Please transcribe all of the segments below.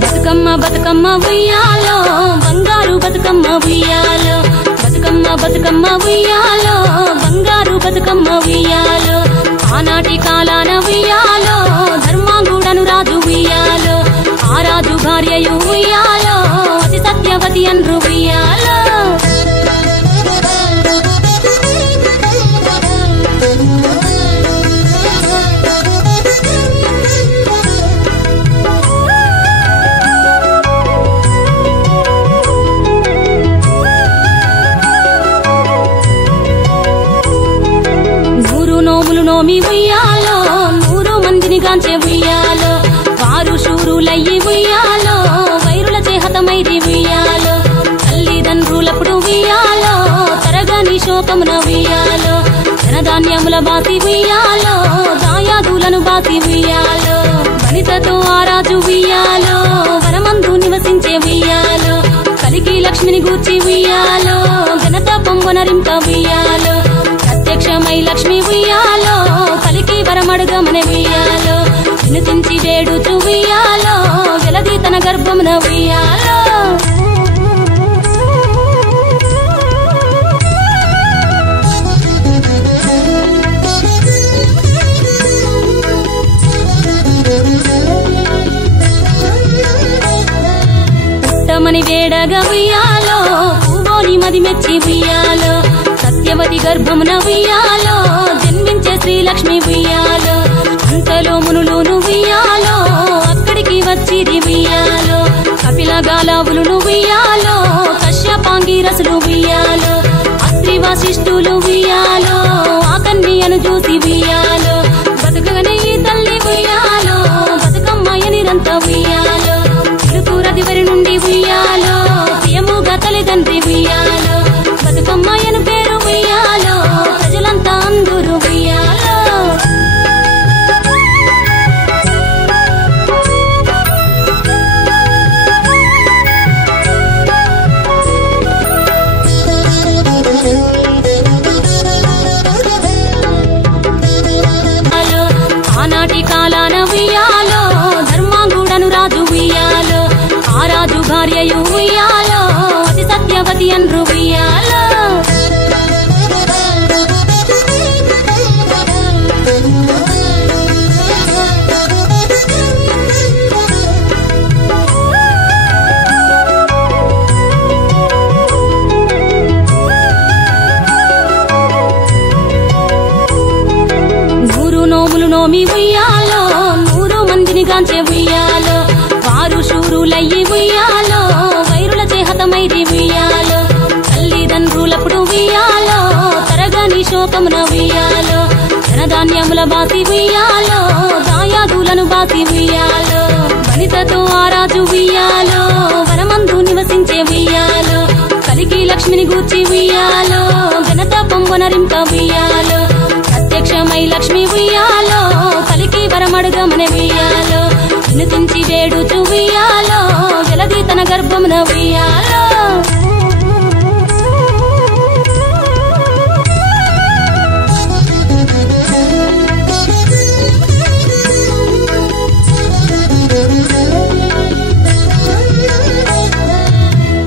బతుకమ్మ బతుకమ్మ ఉయ్యాలో బంగారు బతుకమ్మ ఉయ్యాలో బతుకమ్మ బతుకమ్మ ఉయ్యాలో బంగారు బతుకమ్మ ఉయ్యాలో ఆనాటి కాలాన ఉయ్యాలో ధర్మాంగుడను రాజు ఉయ్యాలో ఆ రాజు భార్యయు ఉయ్యాలో అతి సత్యవతి అన్రు ఉయ్యాలో నోమి ఉయ్యాలో 100 మందిని గాంచే ఉయ్యాలో వారు శూరులయ్యి ఉయ్యాలో వైరుల చేహతమైది ఉయ్యాలో తల్లిదండ్రులప్పుడు ఉయ్యాలో తరగని శోకమున ఉయ్యాలో ధనధాన్యముల బాసి ఉయ్యాలో దాయాదులను బాసి ఉయ్యాలో వనితతో ఆరాజు ఉయ్యాలో వనమందు నివసించే ఉయ్యాలో కలికి లక్ష్మిని గూర్చి ఉయ్యాలో ఘనత పొంగునరింప ఉయ్యాలో ప్రత్యక్షమై లక్ష్మి ఉయ్యాలో కలికి వరమడుగమని ఉయ్యాలో వినుతించి వేడుచు ఉయ్యాలో వెలది తన గర్భమున ఉయ్యాలో పుట్టమని వేడగా ఉయ్యాలో పువ్వోని మది మెచ్చి ఉయ్యాలో సత్యవతి గర్భమున ఉయ్యాలో జన్మించే శ్రీలక్ష్మి ఉయ్యాలో అంతలో మునులును ఉయ్యాలో అక్కడికి వచ్చిరి ఉయ్యాలో కపిల గాలావులును ఉయ్యాలో కశ్యపాంగిరసులు ఉయ్యాలో అత్రి వశిష్ఠులు ఉయ్యాలో ఆ కన్యను చూసి ఉయ్యాలో బతుకగనే ఈ తల్లి ఉయ్యాలో బతుకమ్మయ్య నిరంత ఉయ్యాలో తిరుకురదివరి నుండి ఉయ్యాలో ప్రియముగా తల్లిదండ్రి ఉయ్యాలో బతుకమ్మయ్యను పేరు ఉయ్యాలో ప్రజలంతా అందరూ ఉయ్యాలో ఆనాటి కాలాన ఉయ్యాలో ధర్మాంగుడను రాజు ఉయ్యాలో ఆ రాజు భార్యయు ఉయ్యాలో అతి సత్యవతి అన్రు ఉయ్యాలో నోమి ఉయ్యాలో 100 మందిని గాంచే ఉయ్యాలో వారు శూరులయ్యి ఉయ్యాలో వైరుల చేహతమైది ఉయ్యాలో తల్లిదండ్రులప్పుడు ఉయ్యాలో తరగని శోకమున ఉయ్యాలో ధనధాన్యముల బాసి ఉయ్యాలో దాయాదులను బాసి ఉయ్యాలో వనితతో ఆరాజు ఉయ్యాలో వనమందు నివసించే ఉయ్యాలో కలికి లక్ష్మిని గూర్చి ఉయ్యాలో ఘనత పొంగునరింప ఉయ్యాలో ప్రత్యక్షమై లక్ష్మి ఉయ్యాలో కలికి వరమడుగమని ఉయ్యాలో వినుతించి వేడుచు ఉయ్యాలో వెలది తన గర్భమున ఉయ్యాలో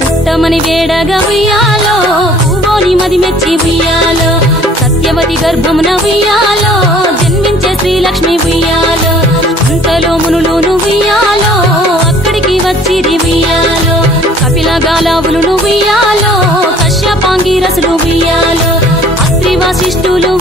పుట్టమని వేడగా ఉయ్యాలో పువ్వోని మది మెచ్చి ఉయ్యాలో సత్యవతి గర్భమున ఉయ్యాలో జన్మించే శ్రీలక్ష్మి ఉయ్యాలో అంతలో మునులును ఉయ్యాలో అక్కడికి వచ్చిరి ఉయ్యాలో కపిల గాలావులును ఉయ్యాలో కశ్యపాంగిరసులు ఉయ్యాలో అత్రి వశిష్ఠులు